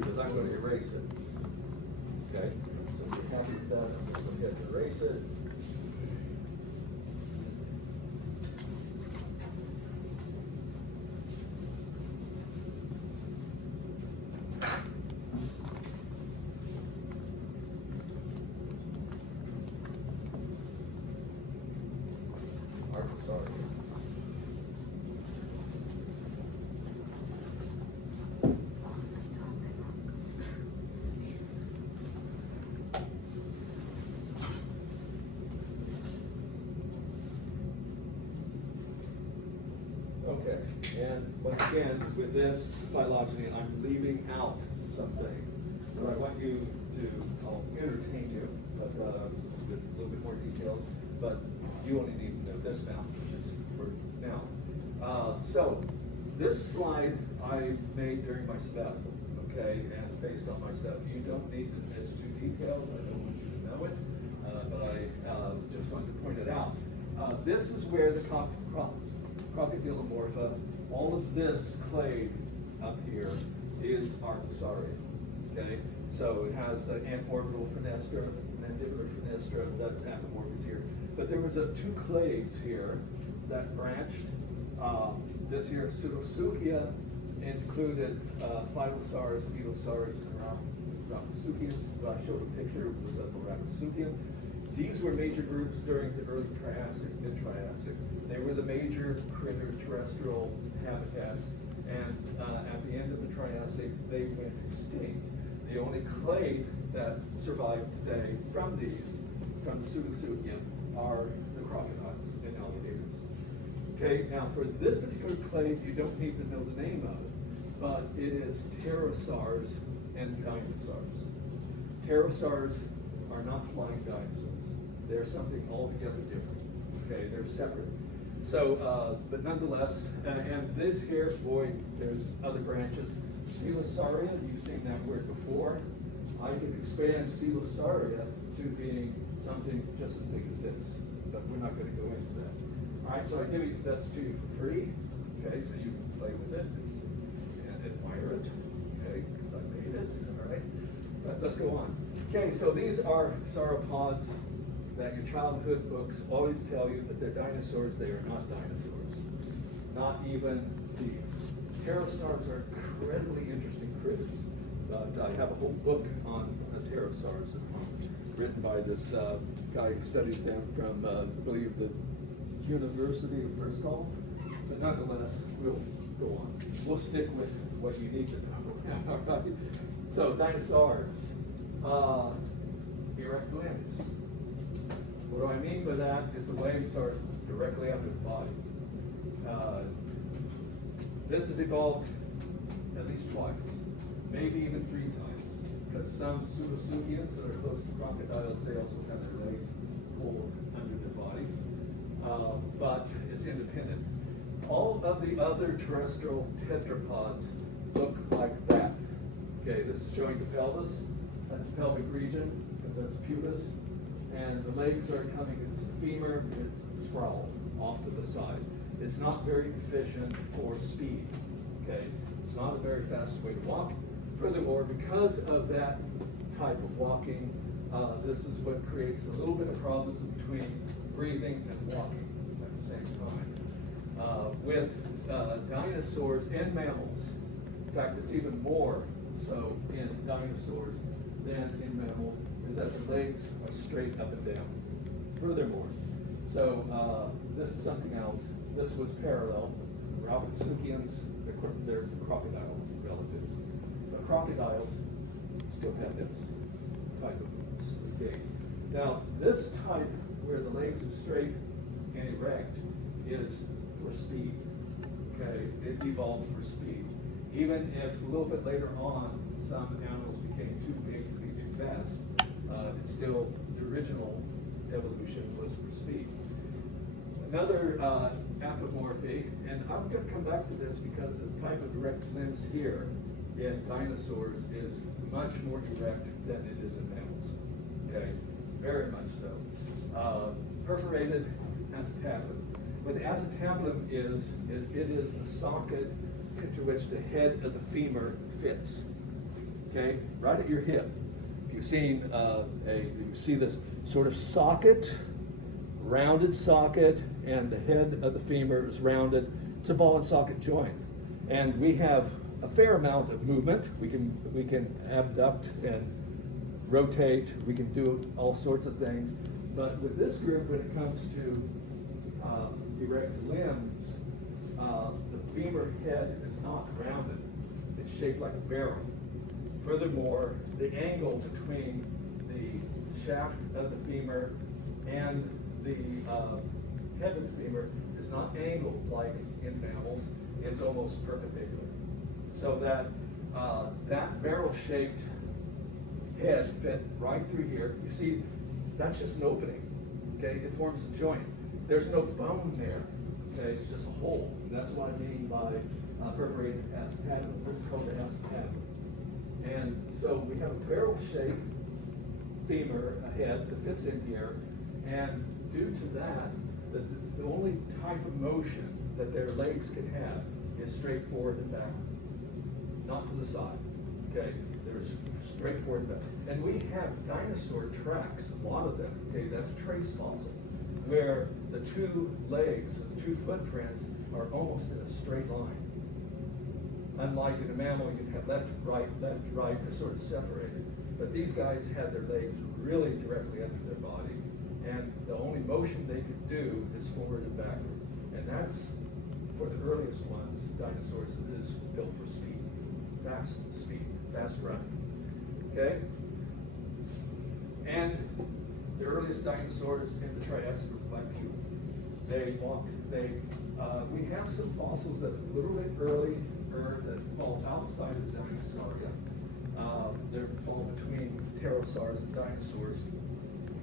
because I'm going to erase it. Okay, so if you're happy with that, I'm just going to hit erase it. Sorry. Okay, and once again, with this phylogeny, I'm leaving out some things. But I want you to, I'll entertain you, but with a little bit more details, but you only need to know this now, which is for now. So, this slide I made during my sabbatical, okay, and based on my stuff. You don't need to, it's too detailed, I don't want you to know it, but I just wanted to point it out. This is where the Crocodylomorpha, all of this clade up here is Archosaurus, okay? So it has an antorbital fenestra, mandibular fenestra, that's Apomorphis here. But there was two clades here that branched. This here, Pseudosuchia, included Phytosaurus, Etosaurus, and Rhapsodius. I showed a picture, it was of the Rhapsodium. These were major groups during the early Triassic, mid-Triassic. They were the major critter terrestrial habitats, and at the end of the Triassic, they went extinct. The only clade that survived today from these, from the Pseudosuchia, are the crocodiles and alligators. Okay, now for this particular clade, you don't need to know the name of it, but it is pterosaurs and dinosaurs. Pterosaurs are not flying dinosaurs. They're something altogether different. Okay, they're separate. So, but nonetheless, and this here, boy, there's other branches. Coelosauria, you've seen that word before. I could expand Coelosauria to being something just as big as this, but we're not going to go into that. All right, so I give you that's to you for free. Okay, so you can play with it and admire it. Okay, because I made it. All right, but let's go on. Okay, so these are sauropods that your childhood books always tell you that they're dinosaurs. They are not dinosaurs. Not even these. Pterosaurs are incredibly interesting critters. I have a whole book on pterosaurs at home, written by this guy who studies them from, I believe, the University of Bristol. But nonetheless, we'll go on. We'll stick with what you need to know. All right. So, dinosaurs. Erect limbs. What do I mean by that is the legs are directly under the body. This has evolved at least twice, maybe even 3 times, because some pseudosuchians that are close to crocodiles, they also have their legs pulled under their body, but it's independent. All of the other terrestrial tetrapods look like that. Okay, this is showing the pelvis, that's the pelvic region, that's pubis, and the legs are coming, it's the femur, it's sprawled off to the side. It's not very efficient for speed, okay? It's not a very fast way to walk. Furthermore, because of that type of walking, this is what creates a little bit of problems between breathing and walking at the same time. With dinosaurs and mammals, in fact, it's even more so in dinosaurs than in mammals, is that the legs are straight up and down. Furthermore, so this is something else. This was parallel. Rhapsodians, they're crocodile relatives. The crocodiles still have this type of gait. Now, this type where the legs are straight and erect is for speed. Okay, it evolved for speed. Even if a little bit later on some animals became too big to be too fast, it's still the original evolution was for speed. Another apomorphy, and I'm going to come back to this because the type of direct limbs here in dinosaurs is much more direct than it is in mammals. Okay, very much so. Perforated acetabulum. What the acetabulum is it is the socket into which the head of the femur fits. okay, right at your hip. You've seen you see this sort of socket, rounded socket, and the head of the femur is rounded. It's a ball and socket joint, and we have a fair amount of movement. We can abduct and rotate. We can do all sorts of things. But with this group, when it comes to erect limbs, the femur head is not rounded. It's shaped like a barrel. Furthermore, the angle between the shaft of the femur and the head of the femur is not angled like in mammals. It's almost perpendicular. So that that barrel-shaped head fit right through here. You see, that's just an opening. Okay, it forms a joint. There's no bone there. Okay, it's just a hole. That's what I mean by perforated acetabulum. This is called the acetabulum. And so we have a barrel-shaped femur, a head that fits in here, and due to that, the only type of motion that their legs can have is straight forward and back, not to the side. Okay, they're straight forward and back. And we have dinosaur tracks, a lot of them. Okay, that's a trace fossil, where the two legs, the two footprints, are almost in a straight line. Unlike in a mammal, you can have left, right, they're sort of separated. But these guys had their legs really directly under their body, and the only motion they could do is forward and backward. And that's, for the earliest ones, dinosaurs, it is built for speed, fast running. Okay? And the earliest dinosaurs in the Triassic were bipedal. They walked, we have some fossils that's a little bit earlier that fall outside of Dinosauria. They fall between pterosaurs and dinosaurs.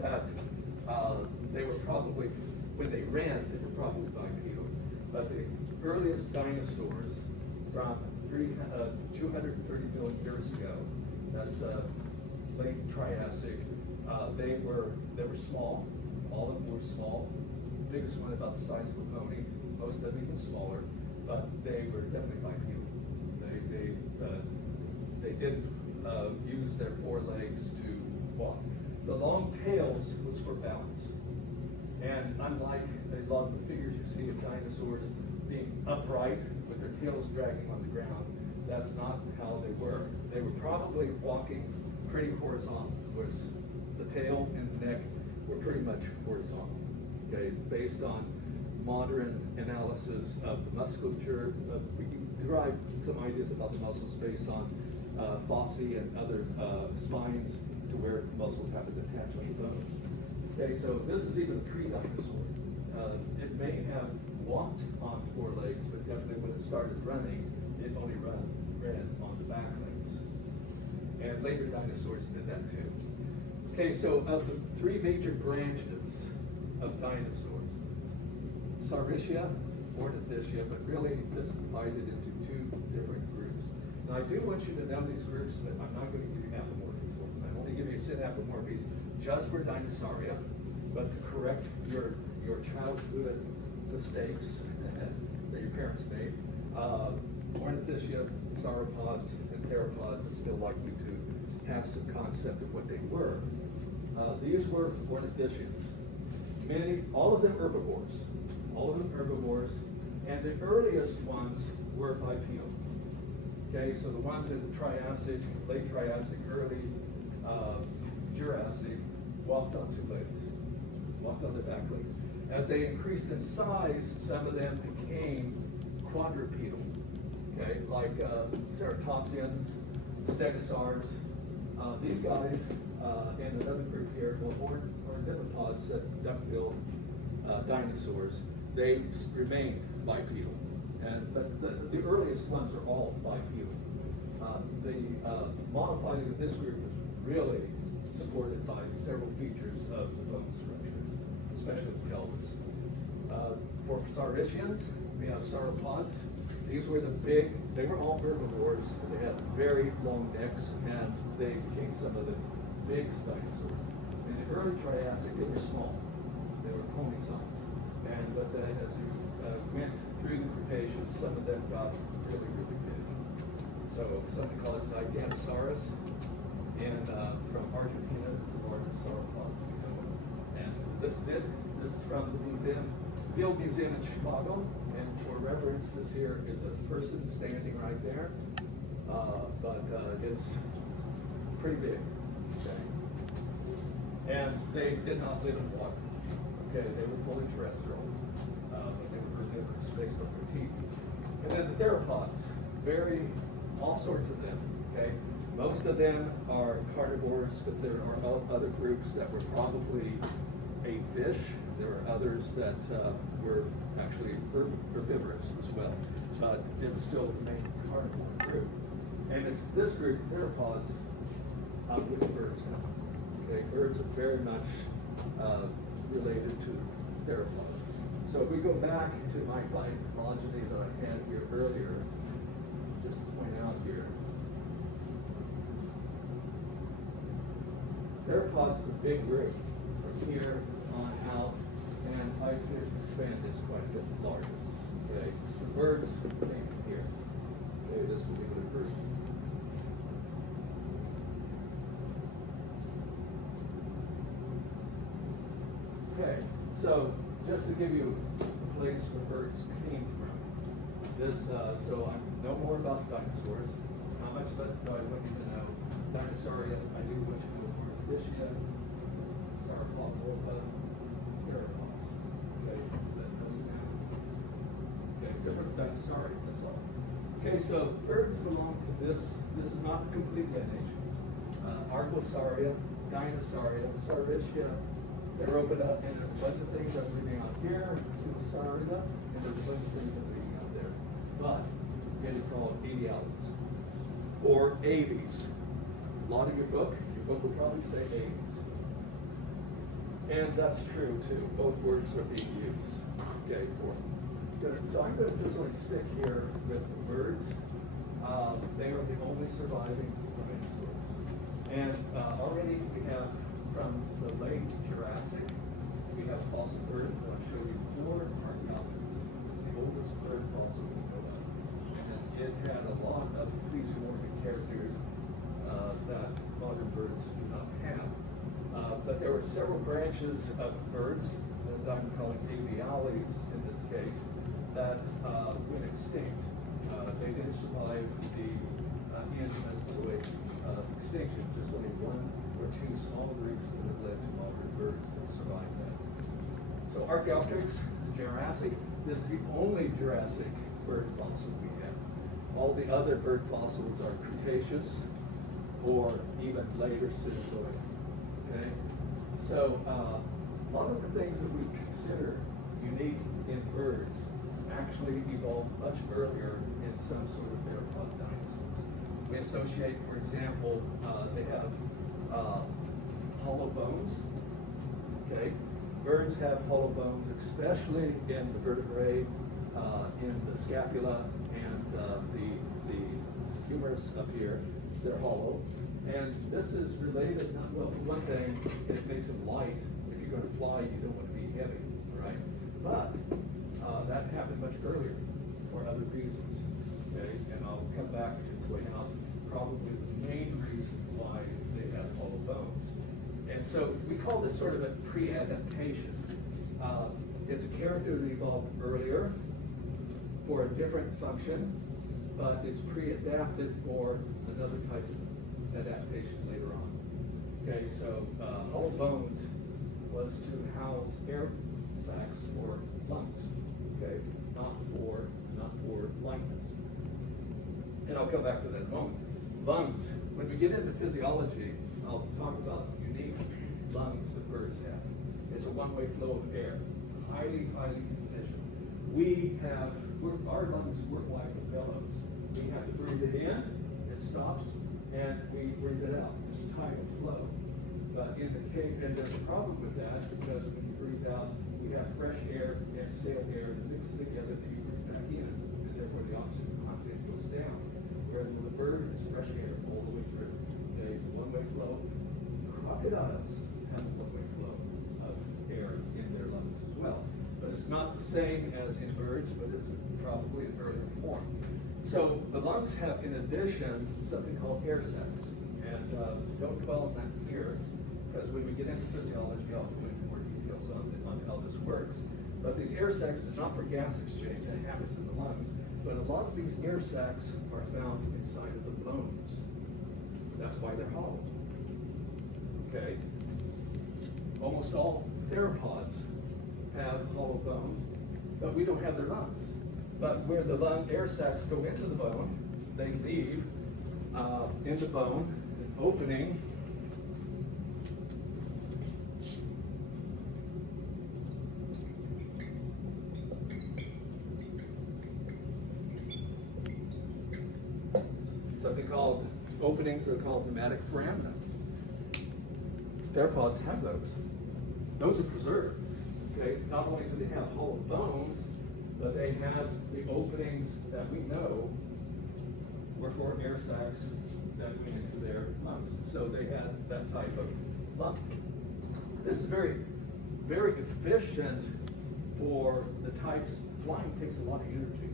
That they were probably, when they ran, they were probably bipedal. But the earliest dinosaurs from 230 million years ago, that's late Triassic, they were small. All of them were small. The biggest one about the size of a pony, most of them even smaller, but they were definitely bipedal. They didn't use their forelegs to walk. The long tails was for balance. And unlike a lot of the figures you see of dinosaurs being upright with their tails dragging on the ground, that's not how they were. They were probably walking pretty horizontal. The tail and the neck were pretty much horizontal. Okay, based on modern analysis of the musculature, we can derive some ideas about the muscles based on fossae and other spines to where muscles have to attach on the bone. Okay, so this is even a pre-dinosaur. It may have walked on four legs, but definitely when it started running, it only ran on the back legs. And later dinosaurs did that too. Okay, so of the three major branches of dinosaurs, Saurischia, Ornithischia, but really this is divided into two different groups. Now I do want you to know these groups, but I'm not going to give you apomorphies for them. I'm only giving you synapomorphies just for Dinosauria, but to correct your childhood mistakes that your parents made. Ornithischia, sauropods, and theropods is still likely to have some concept of what they were. These were ornithischians. All of them herbivores, and the earliest ones were bipedal. Okay, so the ones in the Triassic, late Triassic, early Jurassic walked on two legs, walked on their back legs. As they increased in size, some of them became quadrupedal. Okay, like ceratopsians, stegosaurs. These guys, and another group here, ornithopods, duck-billed dinosaurs, they remained bipedal. But the earliest ones are all bipedal. The modifying of this group is really supported by several features of the bone structures, especially the pelvis. For Saurischians, we have sauropods. These were they were all herbivores. They had very long necks, and they became some of the biggest dinosaurs. In the early Triassic, they were small. They were pony size. But as you went through the Cretaceous, some of them got really, really big. So So something called a Giganosaurus, and from Argentina, it's the largest sauropod. And this is it. This is from the museum, Field Museum in Chicago. And for reference, this here is a person standing right there, but it's pretty big. Okay? And they did not live in water. Okay, they were fully terrestrial, but they were herbivorous based on their teeth. And then the theropods, all sorts of them. Okay, most of them are carnivores, but there are other groups that were probably ate fish. There are others that were actually herbivorous as well, but it was still the main carnivore group. And it's this group, theropods, out of which birds come. Okay, birds are very much related to theropods. So if we go back to my phylogeny that I had here earlier, just to point out here, theropods is a big group from here on out, and I could expand this quite a bit larger. Okay, the birds came from here. Okay, this particular group. Okay, so just to give you a place where birds came from, this, so I know more about dinosaurs. How much of it do I want you to know? Dinosauria, I do what you know, Ornithischia, Sauropod, theropods. Okay, that's the animals. Okay, except for the Dinosauria as well. Okay, so birds belong to this. This is not the complete lineage. Argosauria, Dinosauria, Sarvitia, Theropida, and there's a bunch of things I'm reading out here, Sinosauria, and there's a bunch of things I'm reading out there. But it is called avialis, or aves. A lot of your book would probably say aves. And that's true too. Both words are being used. Okay, for good. So I'm going to just like stick here with the birds. They are the only surviving dinosaurs. And already we have from the late Jurassic, we have fossil birds that I'll show you before, Archaeopteryx. It's the oldest bird fossil we know of. And it had a lot of plesiomorphic characters that modern birds do not have. But there were several branches of birds, that I'm calling aviales in this case, that went extinct. They didn't survive the Neogenesis extinction, just only one or two small groups that have led to modern birds that survived that. So Archaeopteryx, Jurassic, this is the only Jurassic bird fossil we have. All the other bird fossils are Cretaceous or even later Cenozoic. Okay? So a lot of the things that we consider unique in birds actually evolved much earlier in some sort of theropod dinosaurs. We associate, for example, they have hollow bones. Okay, birds have hollow bones, especially in the vertebrae, in the scapula and the humerus up here. They're hollow, and this is related. Well, for one thing, it makes them light. If you're going to fly, you don't want to be heavy, right? But that happened much earlier for other reasons. Okay, and I'll come back to point out probably the main reason why they have hollow bones. And so we call this sort of a pre-adaptation. It's a character that evolved earlier for a different function, but it's pre-adapted for another type of adaptation later on. Okay, so hollow bones was to house air sacs or lungs. Okay, not for lightness. And I'll come back to that in a moment. Lungs. When we get into physiology, I'll talk about unique lungs that birds have. It's a one-way flow of air, highly efficient. Our lungs work like a bellows. We have to breathe it in, it stops, and we breathe it out. It's tidal flow. But in the case, and there's a problem with that because when you breathe out, we have fresh air and stale air that mixes together that you breathe back in, and therefore the oxygen content goes down. Whereas with a bird, it's fresh air all the way through. Okay, it's a one-way flow. Crocodiles have a one-way flow of air in their lungs as well. But it's not the same as in birds, but it's probably an earlier form. So the lungs have, in addition, something called air sacs. And don't dwell on that here, because when we get into physiology, I'll go into more details on how this works. But these air sacs is not for gas exchange, that happens in the lungs. But a lot of these air sacs are found inside of the bones. That's why they're hollow. Okay? Almost all theropods have hollow bones, but we don't have their lungs. But where the lung air sacs go into the bone, they leave in the bone an opening something called openings are called pneumatic foramina. Theropods have those. Those are preserved. Okay, not only do they have hollow bones, but they have the openings that we know were for air sacs that went into their lungs. So they had that type of lung. This is very, very efficient for the types. Flying takes a lot of energy,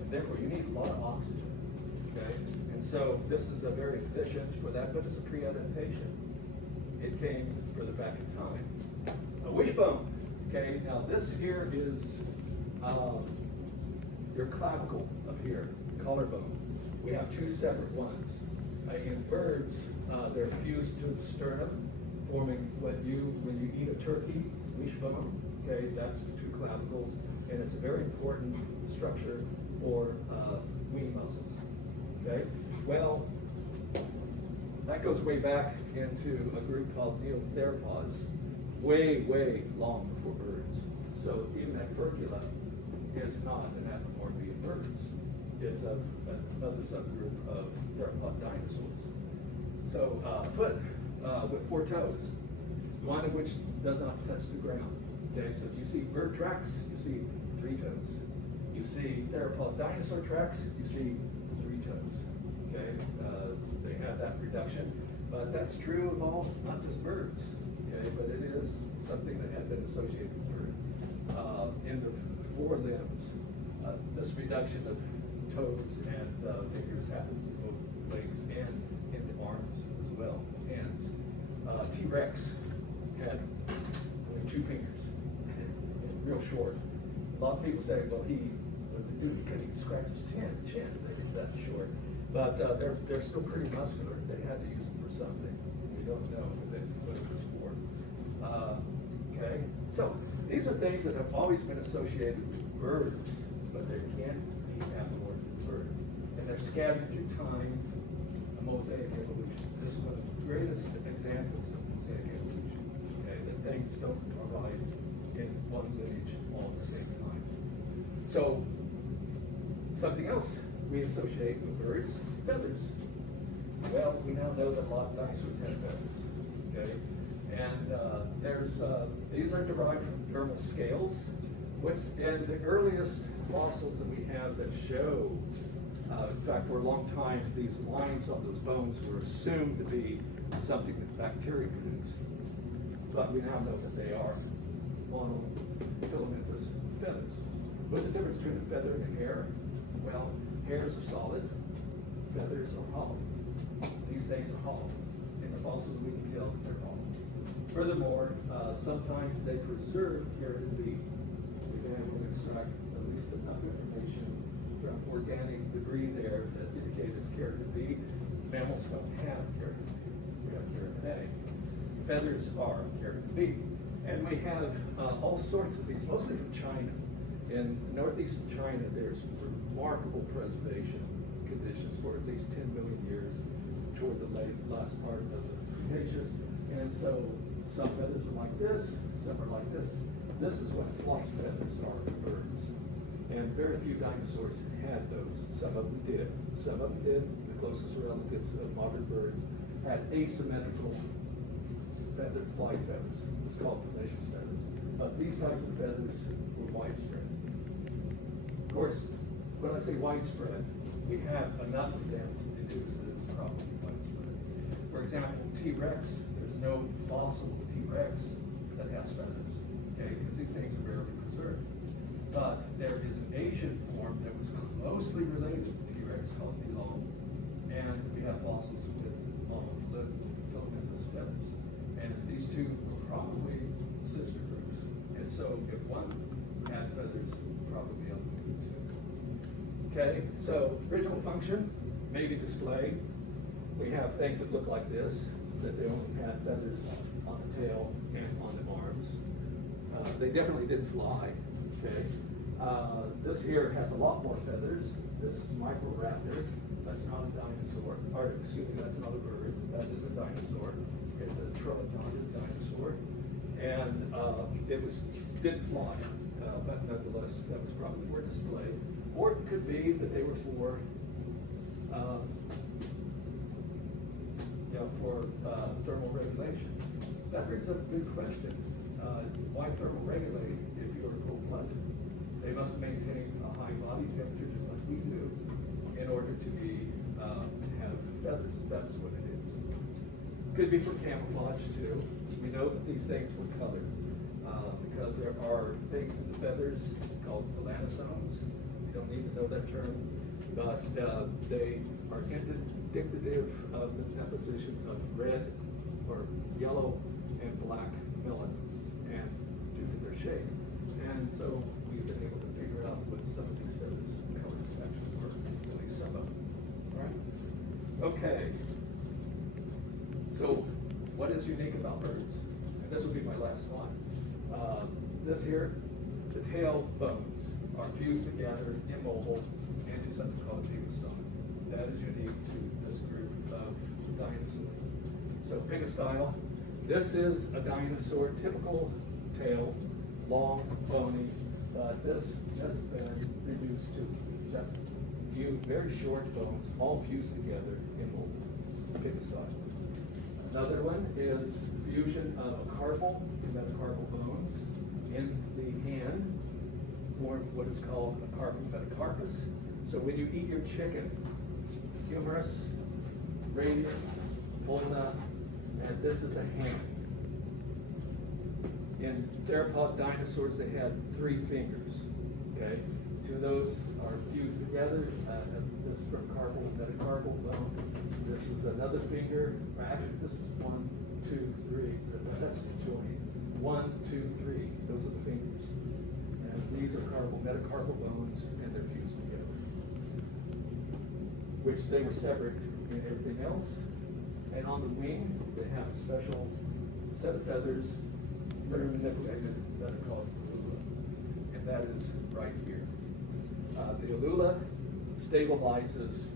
and therefore you need a lot of oxygen. Okay, and so this is a very efficient for that, but it's a pre-adaptation. It came further back in time. A wishbone. Okay, now this here is your clavicle up here, collarbone. We have two separate ones. In birds, they're fused to the sternum, forming when you eat a turkey, wishbone. Okay, that's the two clavicles, and it's a very important structure for wing muscles. Okay, well, that goes way back into a group called neotheropods, way, way long before birds. So even that furcula is not an apomorphy of birds. It's another subgroup of theropod dinosaurs. So foot with 4 toes, one of which does not touch the ground. Okay, so if you see bird tracks, you see 3 toes. You see theropod dinosaur tracks, you see 3 toes. Okay, they have that reduction, but that's true of all, not just birds. Okay, but it is something that had been associated with birds. In the forelimbs, this reduction of toes and fingers happens in both legs and in the arms as well. Hands. T-Rex had only 2 fingers, real short. A lot of people say, well, he couldn't scratch his chin. They're that short. But they're still pretty muscular. They had to use them for something. We don't know what it was for. Okay, so these are things that have always been associated with birds, but they can't be apomorphic birds. And they're scattered through time, a mosaic evolution. This is one of the greatest examples of mosaic evolution. Okay, that things don't arise in one lineage all at the same time. So, something else we associate with birds, feathers. Well, we now know that a lot of dinosaurs had feathers. Okay, and these are derived from dermal scales. And the earliest fossils that we have that show, in fact, for a long time, these lines on those bones were assumed to be something that bacteria produced. But we now know that they are monofilamentous feathers. What's the difference between a feather and a hair? Well, hairs are solid, feathers are hollow. These things are hollow. In the fossils, we can tell that they're hollow. Furthermore, sometimes they preserve keratin B. We've been able to extract at least enough information from organic debris there that indicate it's keratin B. Mammals don't have keratin B. We have keratin A. Feathers are keratin B. And we have all sorts of these, mostly from China. In northeastern China, there's remarkable preservation conditions for at least 10 million years toward the last part of the Cretaceous. And so some feathers are like this, some are like this. This is what flight feathers are in birds. And very few dinosaurs had those. Some of them did. Some of them did. The closest relatives of modern birds had asymmetrical feathered flight feathers. It's called pernicious feathers. These types of feathers were widespread. Of course, when I say widespread, we have enough of them to deduce that it's probably widespread. For example, T-Rex, there's no fossil of T-Rex that has feathers, okay, because these things are rarely preserved. But there is an Asian form that was closely related to it's called belong. And we have fossils with filamentous feathers. And these two were probably sister groups. And so if one had feathers, probably the other one would too. Okay, so original function, maybe display. We have things that look like this, that they only had feathers on the tail and on the arms. They definitely didn't fly, okay? This here has a lot more feathers. This is Microraptor. That's not a dinosaur, or excuse me, that's not a bird. That is a dinosaur. It's a troodonted dinosaur. And didn't fly, but nonetheless, that was probably for display. Or it could be that they were for thermal regulation. That brings up a good question. Why thermal regulate if you're cold-blooded? They must maintain a high body temperature just like we do in order to have feathers. That's what it is. Could be for camouflage too. We know that these things were colored because there are things in the feathers called melanosomes. You don't need to know that term, but they are indicative of the deposition of red or yellow and black melanins, and due to their shape. And so we've been able to figure out what some of these feathers colors actually were, at least some of them. All right? Okay. So what is unique about birds? And this will be my last slide. This here, the tail bones are fused together, immobile, into something called a pygostyle. That is unique to this group of dinosaurs. So pygostyle, this is a dinosaur, typical tail, long, bony, but this has been reduced to just a few very short bones, all fused together, immobile, pygostyle. Another one is fusion of carpal and metacarpal bones in the hand, form what is called a carpal metacarpus. So when you eat your chicken, humerus, radius, ulna, and this is the hand. In theropod dinosaurs, they had 3 fingers. Okay, 2 of those are fused together. This is from carpal and metacarpal bone. This is another finger. Actually, this is 1, 2, 3. That's the joint. 1, 2, 3. Those are the fingers. And these are carpal metacarpal bones, and they're fused together. Which they were separate in everything else. And on the wing, they have a special set of feathers that are manipulated that are called ulula. And that is right here. The ulula stabilizes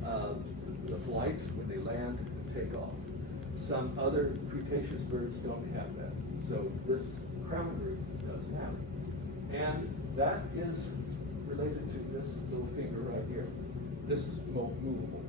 the flight when they land and take off. Some other Cretaceous birds don't have that. So this crown group does have it. And that is related to this little finger right here. This is movable.